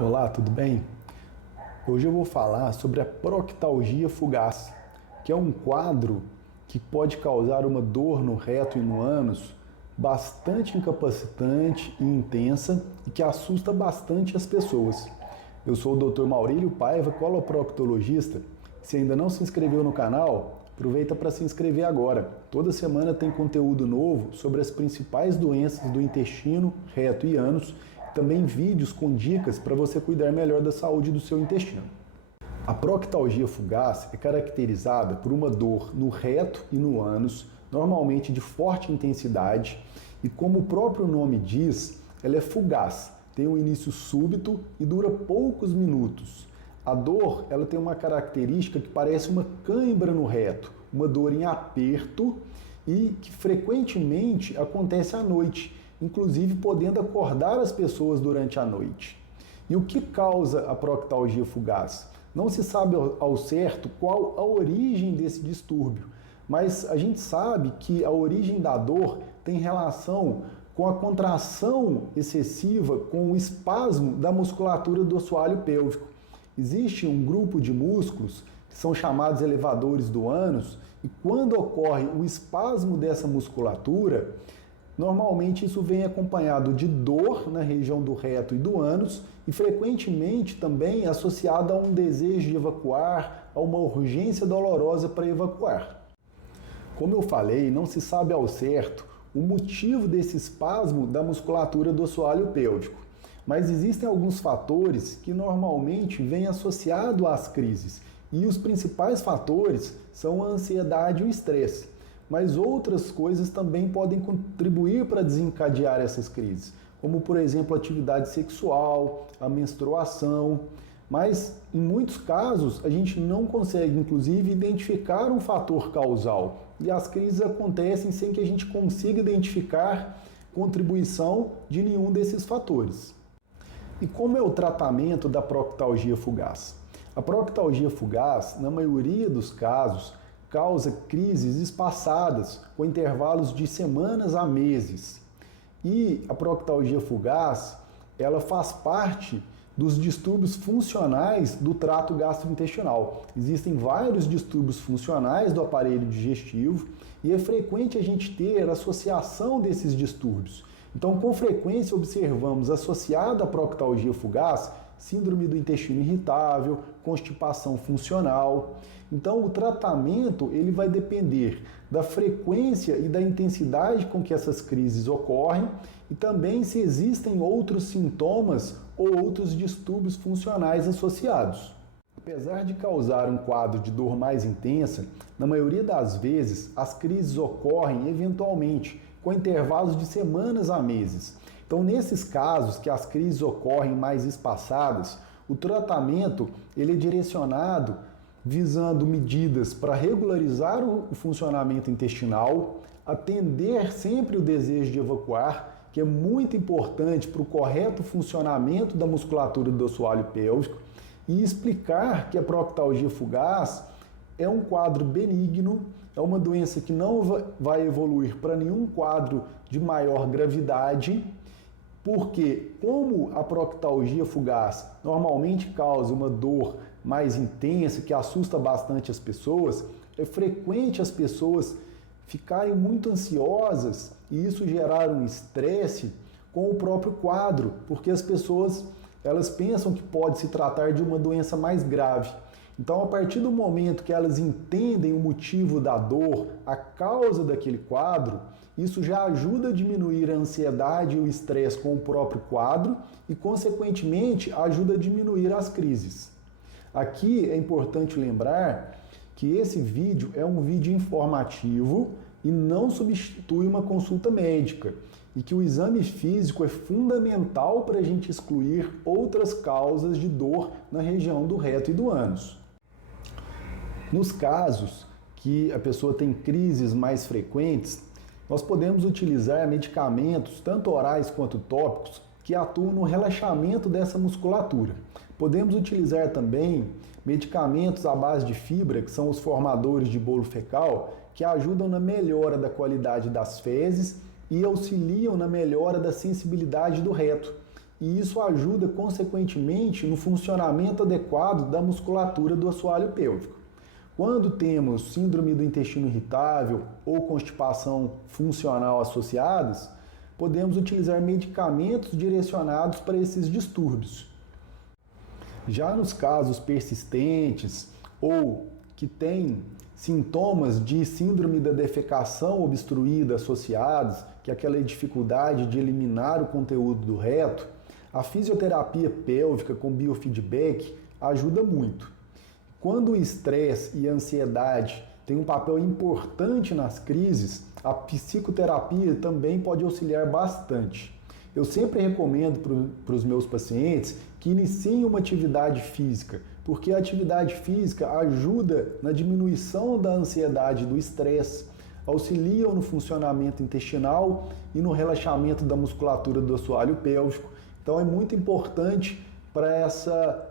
Olá, tudo bem? Hoje eu vou falar sobre a proctalgia fugaz, que é um quadro que pode causar uma dor no reto e no ânus bastante incapacitante e intensa e que assusta bastante as pessoas. Eu sou o Dr. Maurílio Paiva, coloproctologista. Se ainda não se inscreveu no canal, aproveita para se inscrever agora. Toda semana tem conteúdo novo sobre as principais doenças do intestino, reto e ânus, também vídeos com dicas para você cuidar melhor da saúde do seu intestino. A proctalgia fugaz é caracterizada por uma dor no reto e no ânus, normalmente de forte intensidade, e como o próprio nome diz, ela é fugaz, tem um início súbito e dura poucos minutos. A dor, ela tem uma característica que parece uma cãibra no reto, uma dor em aperto e que frequentemente acontece à noite, inclusive podendo acordar as pessoas durante a noite. E o que causa a proctalgia fugaz? Não se sabe ao certo qual a origem desse distúrbio, mas a gente sabe que a origem da dor tem relação com a contração excessiva, com o espasmo da musculatura do assoalho pélvico. Existe um grupo de músculos que são chamados elevadores do ânus, e quando ocorre o espasmo dessa musculatura, normalmente isso vem acompanhado de dor na região do reto e do ânus e frequentemente também associado a um desejo de evacuar, a uma urgência dolorosa para evacuar. Como eu falei, não se sabe ao certo o motivo desse espasmo da musculatura do assoalho pélvico, mas existem alguns fatores que normalmente vêm associados às crises, e os principais fatores são a ansiedade e o estresse. Mas outras coisas também podem contribuir para desencadear essas crises, como por exemplo a atividade sexual, a menstruação, mas em muitos casos a gente não consegue inclusive identificar um fator causal e as crises acontecem sem que a gente consiga identificar contribuição de nenhum desses fatores. E como é o tratamento da proctalgia fugaz? A proctalgia fugaz, na maioria dos casos, causa crises espaçadas, com intervalos de semanas a meses. E a proctalgia fugaz, ela faz parte dos distúrbios funcionais do trato gastrointestinal. Existem vários distúrbios funcionais do aparelho digestivo e é frequente a gente ter associação desses distúrbios. Então, com frequência, observamos associada à proctalgia fugaz síndrome do intestino irritável, constipação funcional. Então, o tratamento ele vai depender da frequência e da intensidade com que essas crises ocorrem e também se existem outros sintomas ou outros distúrbios funcionais associados. Apesar de causar um quadro de dor mais intensa, na maioria das vezes as crises ocorrem eventualmente com intervalos de semanas a meses. Então, nesses casos que as crises ocorrem mais espaçadas, o tratamento ele é direcionado visando medidas para regularizar o funcionamento intestinal, atender sempre o desejo de evacuar, que é muito importante para o correto funcionamento da musculatura do assoalho pélvico, e explicar que a proctalgia fugaz é um quadro benigno, é uma doença que não vai evoluir para nenhum quadro de maior gravidade, porque como a proctalgia fugaz normalmente causa uma dor mais intensa, que assusta bastante as pessoas, é frequente as pessoas ficarem muito ansiosas e isso gerar um estresse com o próprio quadro, porque as pessoas elas pensam que pode se tratar de uma doença mais grave. Então, a partir do momento que elas entendem o motivo da dor, a causa daquele quadro, isso já ajuda a diminuir a ansiedade e o estresse com o próprio quadro e, consequentemente, ajuda a diminuir as crises. Aqui é importante lembrar que esse vídeo é um vídeo informativo e não substitui uma consulta médica e que o exame físico é fundamental para a gente excluir outras causas de dor na região do reto e do ânus. Nos casos que a pessoa tem crises mais frequentes, nós podemos utilizar medicamentos, tanto orais quanto tópicos, que atuam no relaxamento dessa musculatura. Podemos utilizar também medicamentos à base de fibra, que são os formadores de bolo fecal, que ajudam na melhora da qualidade das fezes e auxiliam na melhora da sensibilidade do reto. e isso ajuda consequentemente no funcionamento adequado da musculatura do assoalho pélvico. Quando temos síndrome do intestino irritável ou constipação funcional associadas, podemos utilizar medicamentos direcionados para esses distúrbios. Já nos casos persistentes ou que têm sintomas de síndrome da defecação obstruída associados, que é aquela dificuldade de eliminar o conteúdo do reto, a fisioterapia pélvica com biofeedback ajuda muito. Quando o estresse e a ansiedade têm um papel importante nas crises, a psicoterapia também pode auxiliar bastante. Eu sempre recomendo para os meus pacientes que iniciem uma atividade física, porque a atividade física ajuda na diminuição da ansiedade e do estresse, auxiliam no funcionamento intestinal e no relaxamento da musculatura do assoalho pélvico. Então é muito importante para essa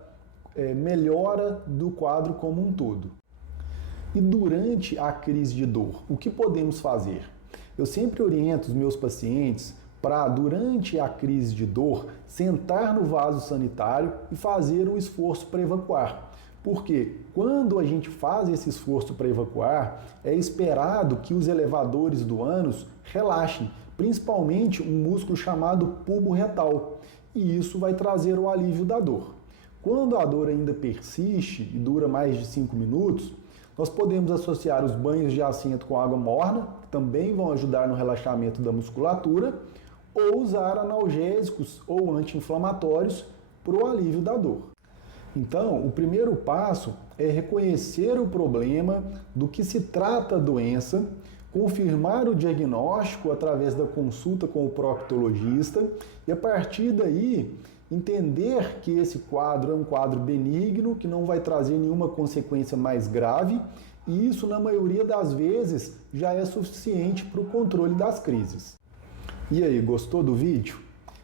melhora do quadro como um todo. E durante a crise de dor, o que podemos fazer? Eu sempre oriento os meus pacientes para, durante a crise de dor, sentar no vaso sanitário e fazer um esforço para evacuar. Porque quando a gente faz esse esforço para evacuar, é esperado que os elevadores do ânus relaxem, principalmente um músculo chamado bulbo retal, e isso vai trazer o alívio da dor. Quando a dor ainda persiste e dura mais de 5 minutos, nós podemos associar os banhos de assento com água morna, que também vão ajudar no relaxamento da musculatura, ou usar analgésicos ou anti-inflamatórios para o alívio da dor. Então, o primeiro passo é reconhecer o problema, do que se trata a doença, confirmar o diagnóstico através da consulta com o proctologista e, a partir daí, entender que esse quadro é um quadro benigno, que não vai trazer nenhuma consequência mais grave, e isso, na maioria das vezes, já é suficiente para o controle das crises. E aí, gostou do vídeo?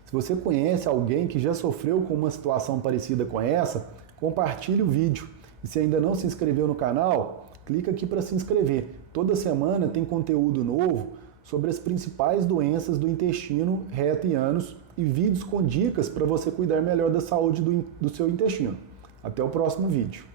Se você conhece alguém que já sofreu com uma situação parecida com essa, compartilhe o vídeo. E se ainda não se inscreveu no canal, clica aqui para se inscrever. Toda semana tem conteúdo novo sobre as principais doenças do intestino, reto e ânus e vídeos com dicas para você cuidar melhor da saúde do seu intestino. Até o próximo vídeo.